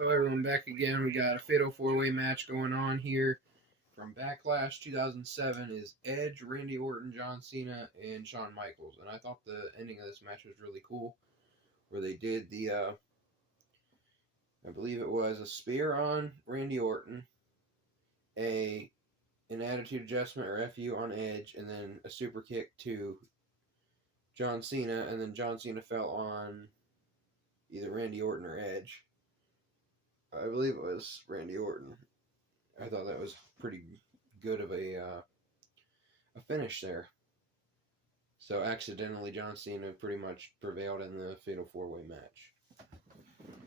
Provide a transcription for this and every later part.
Hello everyone, back again. We got a fatal four-way match going on here from Backlash 2007 is Edge, Randy Orton, John Cena, and Shawn Michaels. And I thought the ending of this match was really cool, where they did the, I believe it was a spear on Randy Orton, an attitude adjustment or FU on Edge, and then a super kick to John Cena, and then John Cena fell on either Randy Orton or Edge. I believe it was Randy Orton. I thought that was pretty good of a finish there. So accidentally, John Cena pretty much prevailed in the Fatal 4-Way match.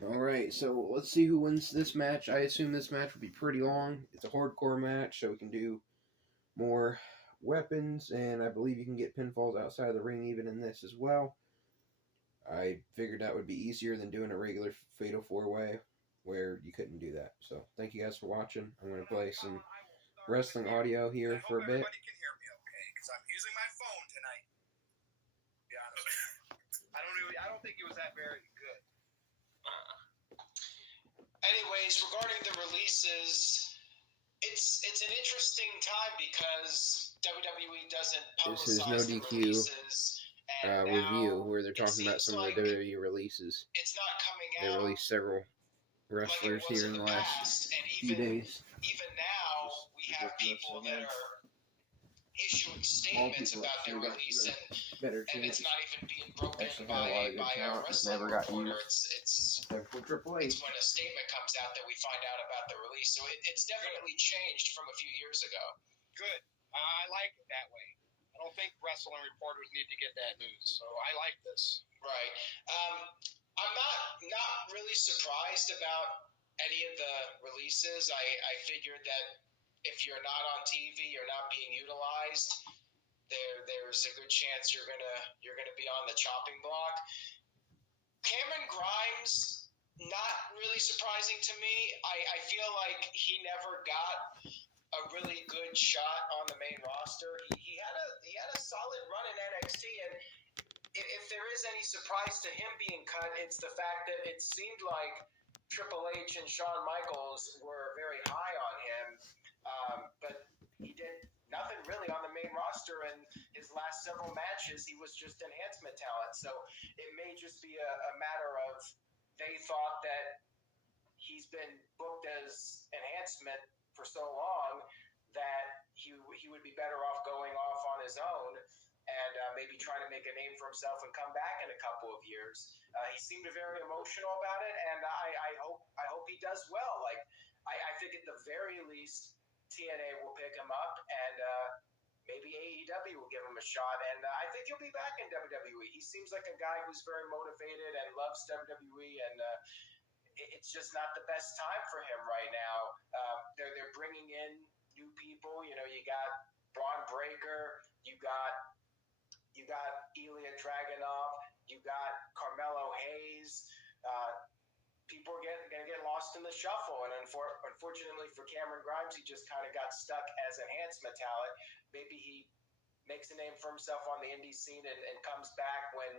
Alright, so let's see who wins this match. I assume this match will be pretty long. It's a hardcore match, so we can do more weapons, and I believe you can get pinfalls outside of the ring even in this as well. I figured that would be easier than doing a regular Fatal 4-Way where you couldn't do that. So thank you guys for watching. I'm going to play some wrestling audio here for a bit. Everybody can hear me okay, because I'm using my phone tonight. To be honest. I don't think it was that very good. Anyways, regarding the releases, it's an interesting time because WWE doesn't publicize the releases. Review where they're talking about some of the WWE releases. It's not coming out. They released several wrestlers here in the last few days. Even now, we have people that are issuing statements about their release, and it's not even being broken by a wrestling reporter. It's when a statement comes out that we find out about the release. So it's definitely changed from a few years ago. Good. I like it that way. I don't think wrestling reporters need to get that news, so I like this. Right. I'm not really surprised about any of the releases. I figured that if you're not on TV, you're not being utilized, there's a good chance you're gonna be on the chopping block. Cameron Grimes, not really surprising to me. I feel like he never got a really good shot on the main roster. He had a solid run in NXT, and if there is any surprise to him being cut, it's the fact that it seemed like Triple H and Shawn Michaels were very high on him, but he did nothing really on the main roster. And his last several matches, he was just enhancement talent. So it may just be a matter of they thought that he's been booked as enhancement for so long that he would be better off going off on his own and maybe trying to make a name for himself and come back in a couple of years. He seemed very emotional about it, and I hope he does well. Like I think at the very least TNA will pick him up, and maybe AEW will give him a shot, and I think he'll be back in WWE. He seems like a guy who's very motivated and loves WWE, and it's just not the best time for him right now. They're bringing in new people. You know, you got Braun Breaker, you got Ilya Dragunov, you got Carmelo Hayes. People are going to get lost in the shuffle, and unfortunately for Cameron Grimes, he just kind of got stuck as enhancement talent. Maybe he makes a name for himself on the indie scene and comes back when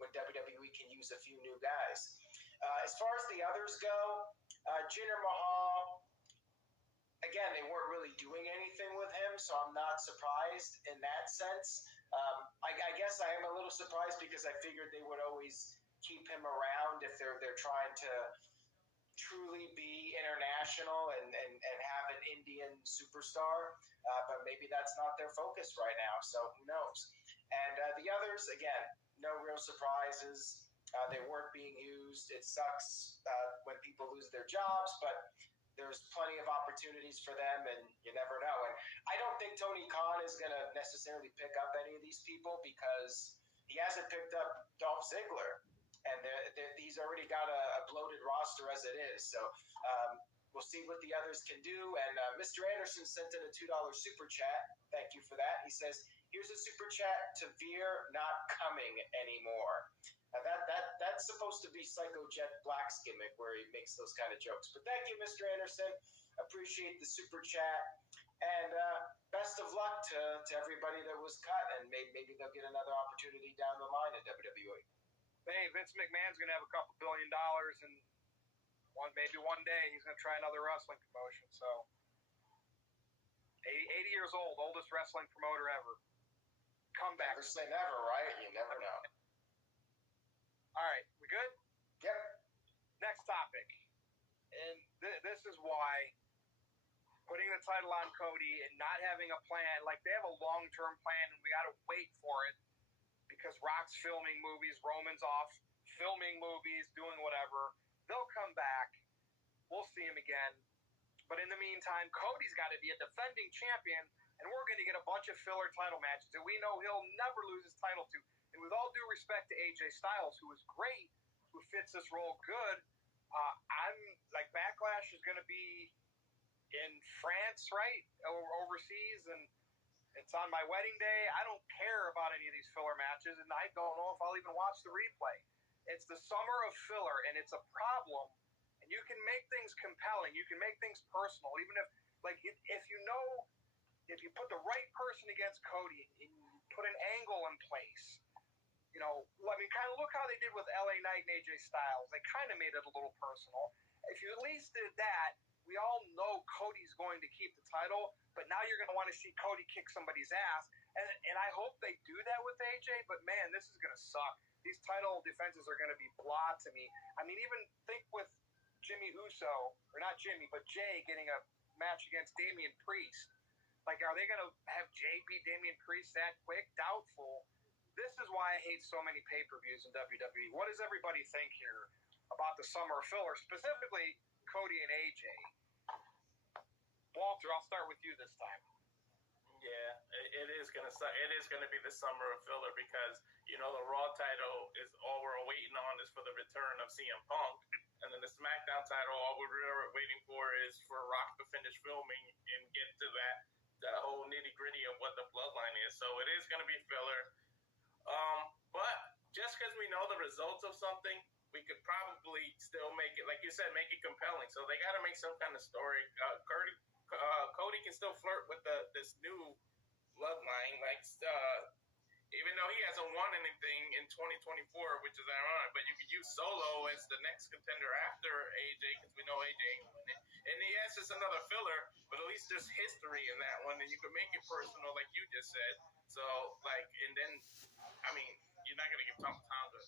WWE can use a few new guys. As far as the others go, Jinder Mahal, again, they weren't really doing anything with him, so I'm not surprised in that sense. I guess I am a little surprised because I figured they would always keep him around if they're trying to truly be international and have an Indian superstar, but maybe that's not their focus right now, so who knows. And the others, again, no real surprises. They weren't being used. It sucks when people lose their jobs, but there's plenty of opportunities for them, and you never know. And I don't think Tony Khan is going to necessarily pick up any of these people because he hasn't picked up Dolph Ziggler, and he's already got a bloated roster as it is. So we'll see what the others can do. And Mr. Anderson sent in a $2 super chat. Thank you for that. He says, here's a super chat to Veer not coming anymore. Now that's supposed to be Psycho Jet Black's gimmick where he makes those kind of jokes. But thank you, Mr. Anderson. Appreciate the super chat. And best of luck to everybody that was cut. And maybe they'll get another opportunity down the line in WWE. Hey, Vince McMahon's going to have a couple $2 billion, and Maybe one day he's going to try another wrestling promotion. So, 80 years old, oldest wrestling promoter ever. Comeback. Never say never, right? You never know. All right, we good? Yep. Next topic. And this is why putting the title on Cody and not having a plan, like they have a long-term plan and we got to wait for it because Rock's filming movies, Roman's off filming movies, doing whatever. They'll come back. We'll see him again. But in the meantime, Cody's got to be a defending champion, and we're going to get a bunch of filler title matches that we know he'll never lose his title to. And with all due respect to AJ Styles, who is great, who fits this role good, I'm like Backlash is going to be in France, right? Or overseas, and it's on my wedding day. I don't care about any of these filler matches, and I don't know if I'll even watch the replay. It's the summer of filler, and it's a problem. And you can make things compelling. You can make things personal, even if, like, if you put the right person against Cody and you put an angle in place. You know, I mean, kind of look how they did with LA Knight and AJ Styles. They kind of made it a little personal. If you at least did that, we all know Cody's going to keep the title, but now you're going to want to see Cody kick somebody's ass. And I hope they do that with AJ, but man, this is going to suck. These title defenses are going to be blah to me. I mean, even think with Jimmy Uso, or not Jimmy, but Jay getting a match against Damian Priest. Like, are they going to have Jay beat Damian Priest that quick? Doubtful. This is why I hate so many pay-per-views in WWE. What does everybody think here about the summer filler, specifically Cody and AJ? Walter, I'll start with you this time. Yeah, it is gonna suck. It is gonna be the summer of filler because the Raw title is all we're waiting on is for the return of CM Punk, and then the SmackDown title all we're waiting for is for Rock to finish filming and get to that whole nitty gritty of what the bloodline is. So it is gonna be filler. But just because we know the results of something, we could probably still make it, like you said, make it compelling. So they got to make some kind of story. Cody can still flirt with this new bloodline, like even though he hasn't won anything in 2024, which is ironic. But you could use Solo as the next contender after AJ, because we know AJ ain't winning it. And yes, it's another filler, but at least there's history in that one, and you can make it personal, like you just said. So, and then, I mean, you're not gonna give Tom a title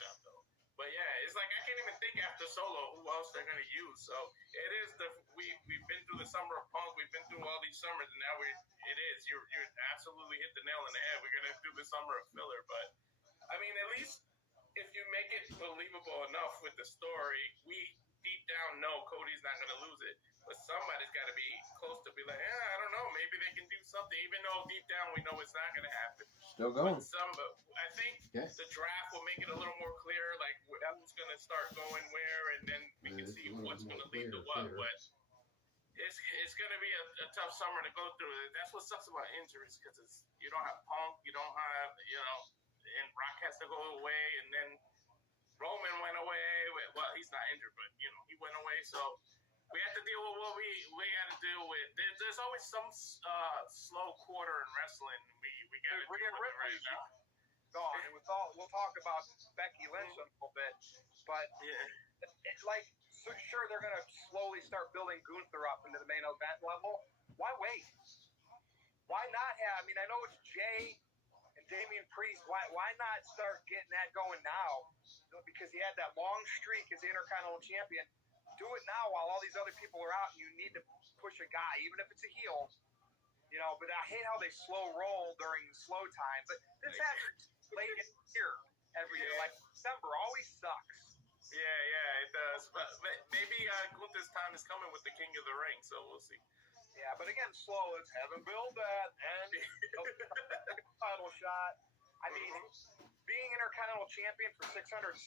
shot though. But yeah, it's like I can't even think after Solo who else they're gonna use. So it is we've been through the summer of Punk, we've been through all these summers, and now you're absolutely hit the nail on the head. We're gonna do the summer of filler, but I mean, at least if you make it believable enough with the story, we deep down know Cody's not gonna lose it. But somebody's got to be close to be like, I don't know, maybe they can do something, even though deep down we know it's not going to happen. Still going. I think the draft will make it a little more clear, like who's going to start going where, and then we can see what's going to lead to what. But it's going to be a tough summer to go through. That's what sucks about injuries, because you don't have Punk, you don't have, and Rock has to go away, and then Roman went away. Well, he's not injured, but, he went away, so we have to deal with what we got to deal with. There's always some slow quarter in wrestling. We got to deal with it right now. Gone. And we'll talk about Becky Lynch a little bit, but sure they're going to slowly start building Gunther up into the main event level. Why wait? Why not have? I mean, I know it's Jay and Damian Priest. Why not start getting that going now? Because he had that long streak as the Intercontinental Champion. Do it now while all these other people are out and you need to push a guy, even if it's a heel. But I hate how they slow roll during slow time. But this happens late in the year every year. Like December always sucks. Yeah, it does. But maybe Gunther's time is coming with the King of the Ring, so we'll see. Yeah, but again, slow. Let's have him build that and title shot. I mean, being Intercontinental Champion for 666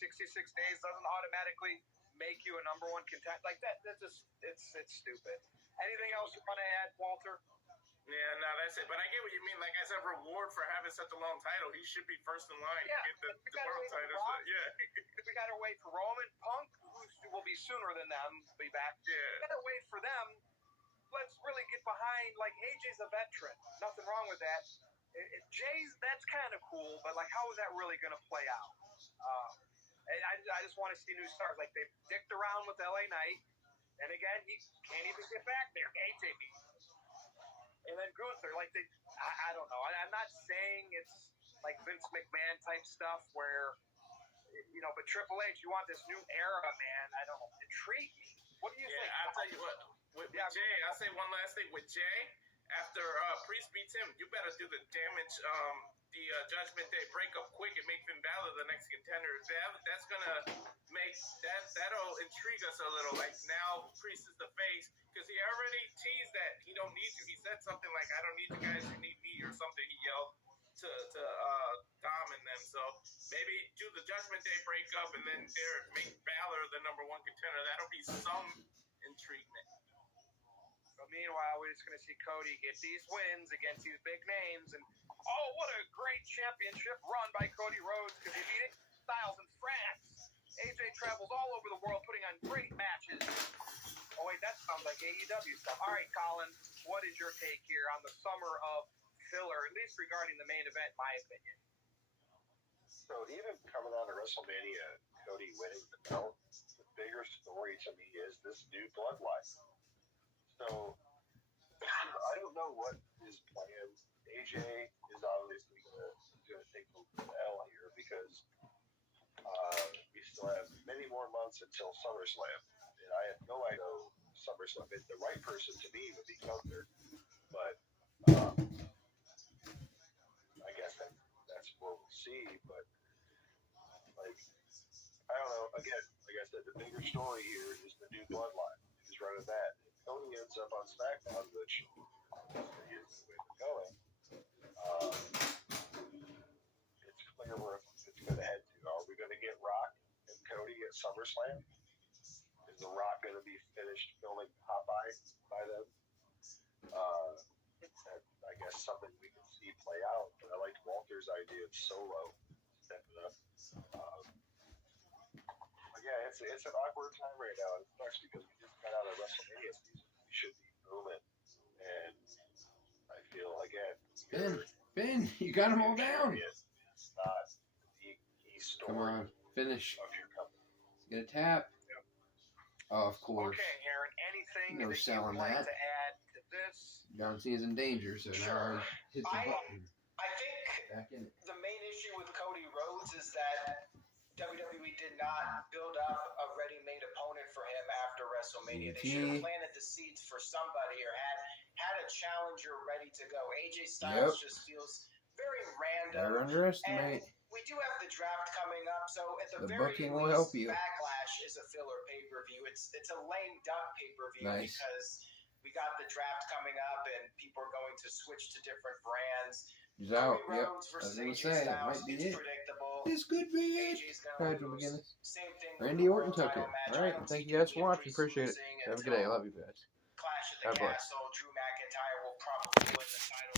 days doesn't automatically make you a number one contender like that. That's just it's stupid. Anything else you want to add, Walter? Yeah, no, that's it. But I get what you mean. Like as a reward for having such a long title, he should be first in line to get the world title. We got to wait for Roman. Punk, who will be sooner than them, be back. Yeah. We got to wait for them. Let's really get behind. Like AJ's a veteran. Nothing wrong with that. Jay's, that's kind of cool, but like, how is that really going to play out? And I just want to see new stars. Like, they've dicked around with LA Knight, and again, he can't even get back there. AJB. And then Gunther, like, I don't know. I'm not saying it's like Vince McMahon type stuff where, you know, but Triple H, you want this new era, man. I don't know. Intrigue me. What do you think? I'll tell you what. With Jay, I'll say one last thing. With Jay, after Priest beats him, you better do the damage, the Judgment Day breakup quick and make Finn Balor the next contender. That's gonna make that'll intrigue us a little. Like, now Priest is the face because he already teased that he don't need you. He said something like, "I don't need you guys, you need me," or something. He yelled to Dom and them. So maybe do the Judgment Day breakup and then make Balor the #1 contender. That'll be some intriguement. But meanwhile, we're just going to see Cody get these wins against these big names. And, oh, what a great championship run by Cody Rhodes because he beat Styles in France. AJ travels all over the world putting on great matches. Oh, wait, that sounds like AEW stuff. All right, Colin, what is your take here on the summer of filler, at least regarding the main event, in my opinion? So even coming out of WrestleMania, Cody winning the belt, the bigger story to me is this new bloodline. So I don't know what his plan. AJ is obviously going to take the L here because we still have many more months until SummerSlam, and I have no idea SummerSlam. The right person to me would be Gunther, but I guess that's what we'll see. But like, I don't know. Again, like I said, the bigger story here is the new bloodline. Who's running that? Cody ends up on SmackDown, which is the way we're going. It's clear where it's going to head to. Are we going to get Rock and Cody at SummerSlam? Is The Rock going to be finished filming Popeye by then? I guess something we can see play out. But I liked Walter's idea of Solo stepping up. Yeah, it's an awkward time right now. It sucks because we just got out of WrestleMania season. We should be booming, and I feel again. Ben, you got them all down. It's not the key story. Come on, finish. Of your company. Get a tap. Oh, of course. Okay, Aaron. Anything No that you selling would like that. to add to this? John Cena's in danger, so now I hit the button. I think Back in it. the main issue with Cody Rhodes is that WWE did not build up a ready-made opponent for him after WrestleMania. They should have planted the seeds for somebody or had a challenger ready to go. AJ Styles just feels very random. Never underestimate. And we do have the draft coming up, so at the very booking least, will help you. Backlash is a filler pay-per-view. It's a lame duck pay-per-view because we got the draft coming up and people are going to switch to different brands. He's out. Cody Yep. Rhodes I was versus going to AJ say, that Styles, might be it's it. predictable. This could be it. AJ's gonna Nigel lose. McGinnis. Same thing with Randy the Orton world took it. title match. All I right. don't Thank see you guys for the watching. Priest Appreciate it. losing Have a good day. I until love you guys. Clash at the God bless. Castle. Drew McIntyre will probably win the title.